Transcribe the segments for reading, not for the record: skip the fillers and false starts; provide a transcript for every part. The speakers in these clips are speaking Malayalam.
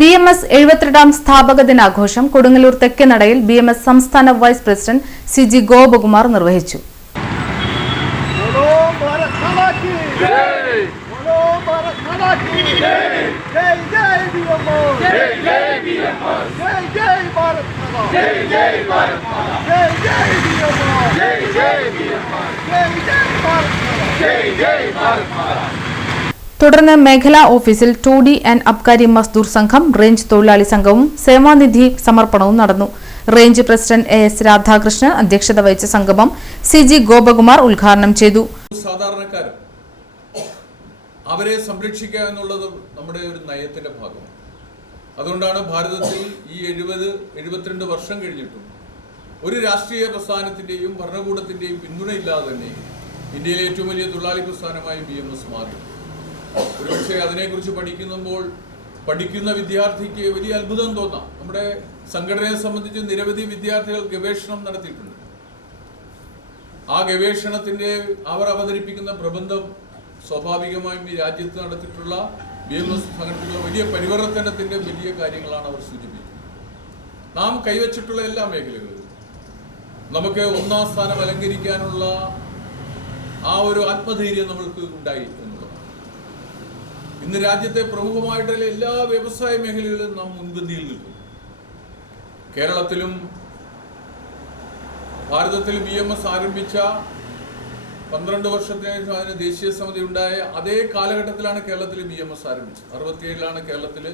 BMS 72ാം സ്ഥാപക ദിനാഘോഷം കൊടുങ്ങല്ലൂർ തെക്കേനടയിൽ BMS സംസ്ഥാന വൈസ് പ്രസിഡന്റ് CG ഗോപകുമാർ നിർവഹിച്ചു. തുടർന്ന് മേഖലാ ഓഫീസിൽ 2D ആൻഡ് അബ്കാരി മസ്ദൂർ സംഘം, റേഞ്ച് തൊഴിലാളി സംഘവും സേവാനിധി സമർപ്പണവും നടന്നു. റേഞ്ച് പ്രസിഡന്റ് AS രാധാകൃഷ്ണൻ അധ്യക്ഷത വഹിച്ച സംഗമം CG ഗോപകുമാർ ഉദ്ഘാടനം ചെയ്തു. സാധാരണക്കാരും അവരെ സംരക്ഷിക്കുക എന്നുള്ളത് നമ്മുടെ ഒരു നയത്തിന്റെ ഭാഗമാണ്. അതുകൊണ്ടാണ് ഭാരതത്തിൽ ഈ 72 വർഷം കഴിഞ്ഞിട്ടും ഒരു രാഷ്ട്രീയ പ്രസ്ഥാനത്തിന്റെയും ഭരണകൂടത്തിന്റെയും പിന്തുണയില്ലാതെ തന്നെ ഇന്ത്യയിലെ ഏറ്റവും വലിയ തൊഴിലാളി പ്രസ്ഥാനമായി BMS മാറി. ഒരുപക്ഷെ അതിനെക്കുറിച്ച് പഠിക്കുന്ന വിദ്യാർത്ഥിക്ക് വലിയ അത്ഭുതം തോന്നാം. നമ്മുടെ സംഘടനയെ സംബന്ധിച്ച് നിരവധി വിദ്യാർത്ഥികൾ ഗവേഷണം നടത്തിയിട്ടുണ്ട്. ആ ഗവേഷണത്തിന്റെ അവർ അവതരിപ്പിക്കുന്ന പ്രബന്ധം സ്വാഭാവികമായും ഈ രാജ്യത്ത് നടത്തിയിട്ടുള്ള BMS സംഘടനയുള്ള വലിയ പരിവർത്തനത്തിന്റെ വലിയ കാര്യങ്ങളാണ് അവർ സൂചിപ്പിക്കുന്നത്. നാം കൈവച്ചിട്ടുള്ള എല്ലാ മേഖലകളിലും നമുക്ക് ഒന്നാം സ്ഥാനം അലങ്കരിക്കാനുള്ള ആ ഒരു ആത്മധൈര്യം നമ്മൾക്ക് ഉണ്ടായി എന്നുള്ളതാണ്. ഇന്ന് രാജ്യത്തെ പ്രമുഖമായിട്ടുള്ള എല്ലാ വ്യവസായ മേഖലകളിലും നാം മുൻപന്തിയിൽ നിൽക്കും. കേരളത്തിലും ഭാരതത്തിലും BMS ആരംഭിച്ച 12 വർഷത്തിന് ദേശീയ സമിതി ഉണ്ടായ അതേ കാലഘട്ടത്തിലാണ് കേരളത്തിൽ BMS ആരംഭിച്ചത്. 67ലാണ് കേരളത്തിൽ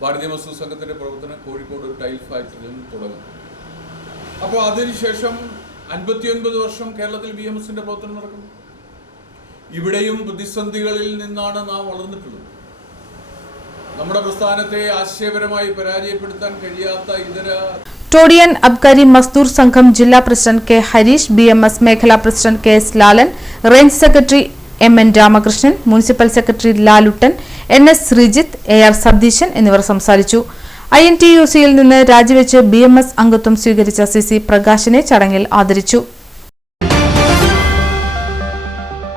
ഭാരതീയ മസ്ദൂർ സംഘത്തിന്റെ പ്രവർത്തനം കോഴിക്കോട് ഒരു ടൈൽ ഫാക്ടറിയിൽ തുടങ്ങുന്നത്. അപ്പോൾ അതിനുശേഷം 59 വർഷം കേരളത്തിൽ BMSന്റെ പ്രവർത്തനം നടക്കുന്നു. ഇവിടെയും പ്രതിസന്ധികളിൽ നിന്നാണ് നാം വളർന്നിട്ടുള്ളത്. നമ്മുടെ പ്രസ്ഥാനത്തെ ആശയപരമായി പരാജയപ്പെടുത്താൻ കഴിയാത്ത ഇതര 2D ആൻഡ് അബ്കാരി മസ്ദൂർ സംഘം ജില്ലാ പ്രസിഡന്റ് K ഹരീഷ്, BMS മേഖലാ president KS Lalan, range secretary MN Ramakrishnan, municipal secretary Laluttan, NS Sreejith, AR Satheesan എന്നിവർ സംസാരിച്ചു. INTUC-യിൽ നിന്ന് രാജിവെച്ച് BMS അംഗത്വം സ്വീകരിച്ച CC പ്രകാശിനെ ചടങ്ങിൽ ആദരിച്ചു.